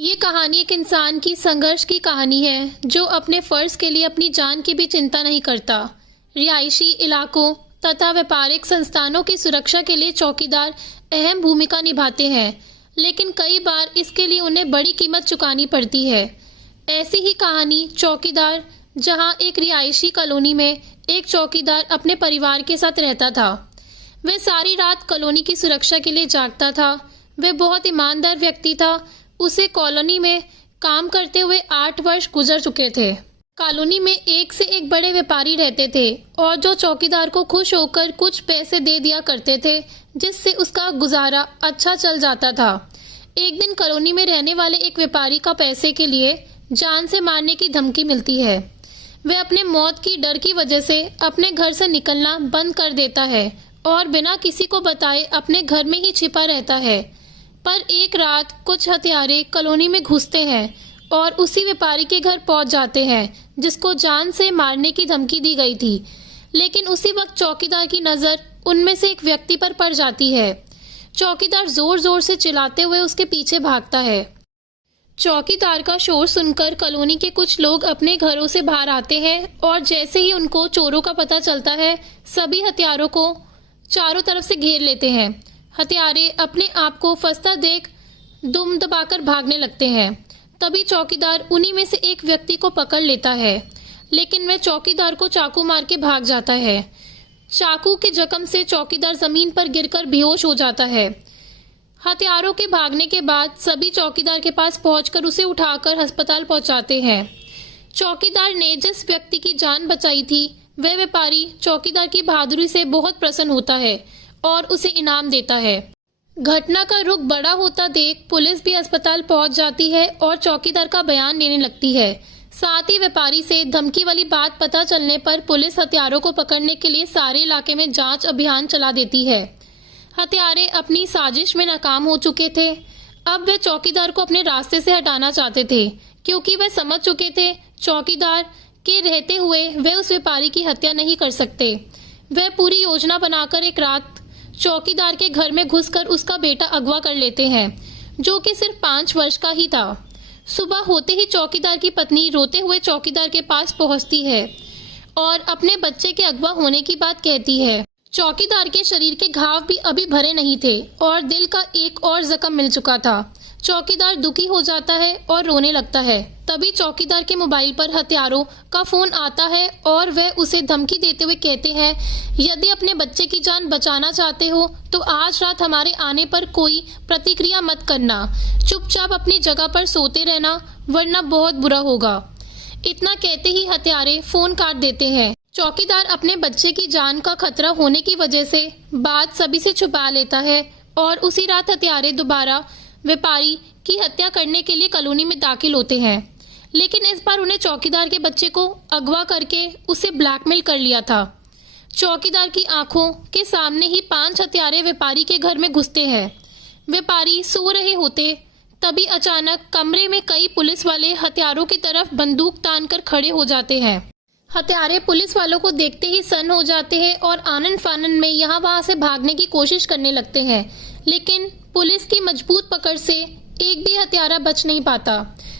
ये कहानी एक इंसान की संघर्ष की कहानी है जो अपने फर्ज के लिए अपनी जान की भी चिंता नहीं करता। रिहायशी इलाकों तथा व्यापारिक संस्थानों की सुरक्षा के लिए चौकीदार अहम भूमिका निभाते हैं, लेकिन कई बार इसके लिए उन्हें बड़ी कीमत चुकानी पड़ती है। ऐसी ही कहानी चौकीदार, जहां एक रिहायशी कॉलोनी में एक चौकीदार अपने परिवार के साथ रहता था। वह सारी रात कॉलोनी की सुरक्षा के लिए जागता था। वह बहुत ईमानदार व्यक्ति था। उसे कॉलोनी में काम करते हुए 8 वर्ष गुजर चुके थे। कॉलोनी में एक से एक बड़े व्यापारी रहते थे और जो चौकीदार को खुश होकर कुछ पैसे दे दिया करते थे, जिससे उसका गुजारा अच्छा चल जाता था। एक दिन कॉलोनी में रहने वाले एक व्यापारी का पैसे के लिए जान से मारने की धमकी मिलती है। वह अपने मौत की डर की वजह से अपने घर से निकलना बंद कर देता है और बिना किसी को बताए अपने घर में ही छिपा रहता है। पर एक रात कुछ हत्यारे कॉलोनी में घुसते हैं और उसी व्यापारी के घर पहुंच जाते हैं जिसको जान से मारने की धमकी दी गई थी। लेकिन उसी वक्त चौकीदार की नज़र उनमें से एक व्यक्ति पर पड़ जाती है। चौकीदार जोर जोर से चिल्लाते हुए उसके पीछे भागता है। चौकीदार का शोर सुनकर कॉलोनी के कुछ लोग अपने घरों से बाहर आते हैं और जैसे ही उनको चोरों का पता चलता है, सभी हथियारों को चारों तरफ से घेर लेते हैं। हत्यारे अपने आप को फंसता देख दुम दबाकर भागने लगते हैं। तभी चौकीदार उन्हीं में से एक व्यक्ति को पकड़ लेता है, लेकिन वह चौकीदार को चाकू मार के भाग जाता है। चाकू के जख्म से चौकीदार जमीन पर गिरकर बेहोश हो जाता है। हत्यारों के भागने के बाद सभी चौकीदार के पास पहुंचकर उसे उठाकर अस्पताल पहुंचाते हैं। चौकीदार ने जिस व्यक्ति की जान बचाई थी, वह व्यापारी चौकीदार की बहादुरी से बहुत प्रसन्न होता है और उसे इनाम देता है। घटना का रुख बड़ा होता देख पुलिस भी अस्पताल पहुंच जाती है और चौकीदार का बयान लेने लगती है। साथ ही व्यापारी से धमकी वाली बात पता चलने पर पुलिस हत्यारों को पकड़ने के लिए सारे इलाके में जांच अभियान चला देती है। हत्यारे अपनी साजिश में नाकाम हो चुके थे। अब वे चौकीदार को अपने रास्ते से हटाना चाहते थे, क्योंकि वे समझ चुके थे चौकीदार के रहते हुए वे उस व्यापारी की हत्या नहीं कर सकते। वह पूरी योजना बनाकर एक रात चौकीदार के घर में घुसकर उसका बेटा अगवा कर लेते हैं, जो कि सिर्फ 5 वर्ष का ही था। सुबह होते ही चौकीदार की पत्नी रोते हुए चौकीदार के पास पहुंचती है और अपने बच्चे के अगवा होने की बात कहती है। चौकीदार के शरीर के घाव भी अभी भरे नहीं थे और दिल का एक और जख्म मिल चुका था। चौकीदार दुखी हो जाता है और रोने लगता है। तभी चौकीदार के मोबाइल पर हत्यारों का फोन आता है और वह उसे धमकी देते हुए कहते हैं, यदि अपने बच्चे की जान बचाना चाहते हो तो आज रात हमारे आने पर कोई प्रतिक्रिया मत करना, चुपचाप अपनी जगह पर सोते रहना, वरना बहुत बुरा होगा। इतना कहते ही हत्यारे फोन काट देते हैं। चौकीदार अपने बच्चे की जान का खतरा होने की वजह से बात सभी से छुपा लेता है और उसी रात हत्यारे दोबारा व्यापारी की हत्या करने के लिए कॉलोनी में दाखिल होते हैं। लेकिन इस बार उन्हें चौकीदार के बच्चे को अगवा करके उसे ब्लैकमेल कर लिया था। चौकीदार की आंखों के सामने ही 5 हत्यारे व्यापारी के घर में घुसते हैं। व्यापारी सो रहे होते तभी अचानक कमरे में कई पुलिस वाले हत्यारों की तरफ बंदूक तानकर खड़े हो जाते हैं। हत्यारे पुलिस वालों को देखते ही सन्न हो जाते हैं और आनन फानन में यहाँ वहाँ से भागने की कोशिश करने लगते हैं, लेकिन पुलिस की मजबूत पकड़ से एक भी हत्यारा बच नहीं पाता।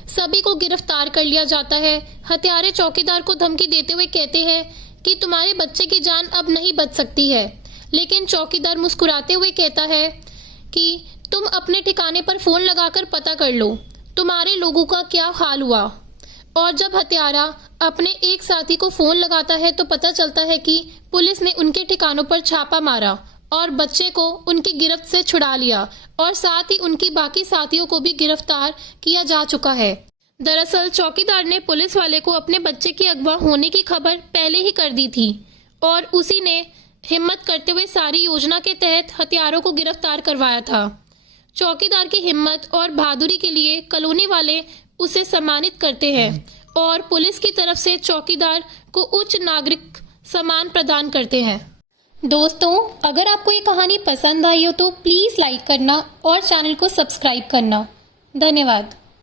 सभी को गिरफ्तार कर लिया जाता है। हत्यारे चौकीदार को धमकी देते हुए कहते हैं कि तुम्हारे बच्चे की जान अब नहीं बच सकती है, लेकिन चौकीदार मुस्कुराते हुए कहता है कि तुम अपने ठिकाने पर फोन लगाकर पता कर लो तुम्हारे लोगों का क्या हाल हुआ। और जब हत्यारा अपने एक साथी को फोन लगाता है तो पता चलता है कि पुलिस ने उनके ठिकानों पर छापा मारा और बच्चे को उनकी गिरफ्त से छुड़ा लिया और साथ ही उनकी बाकी साथियों को भी गिरफ्तार किया जा चुका है। दरअसल चौकीदार ने पुलिस वाले को अपने बच्चे की अगवा होने की खबर पहले ही कर दी थी और उसी ने हिम्मत करते हुए सारी योजना के तहत हत्यारों को गिरफ्तार करवाया था। चौकीदार की हिम्मत और बहादुरी के लिए कॉलोनी वाले उसे सम्मानित करते हैं और पुलिस की तरफ से चौकीदार को उच्च नागरिक सम्मान प्रदान करते हैं। दोस्तों, अगर आपको ये कहानी पसंद आई हो तो प्लीज़ लाइक करना और चैनल को सब्सक्राइब करना। धन्यवाद।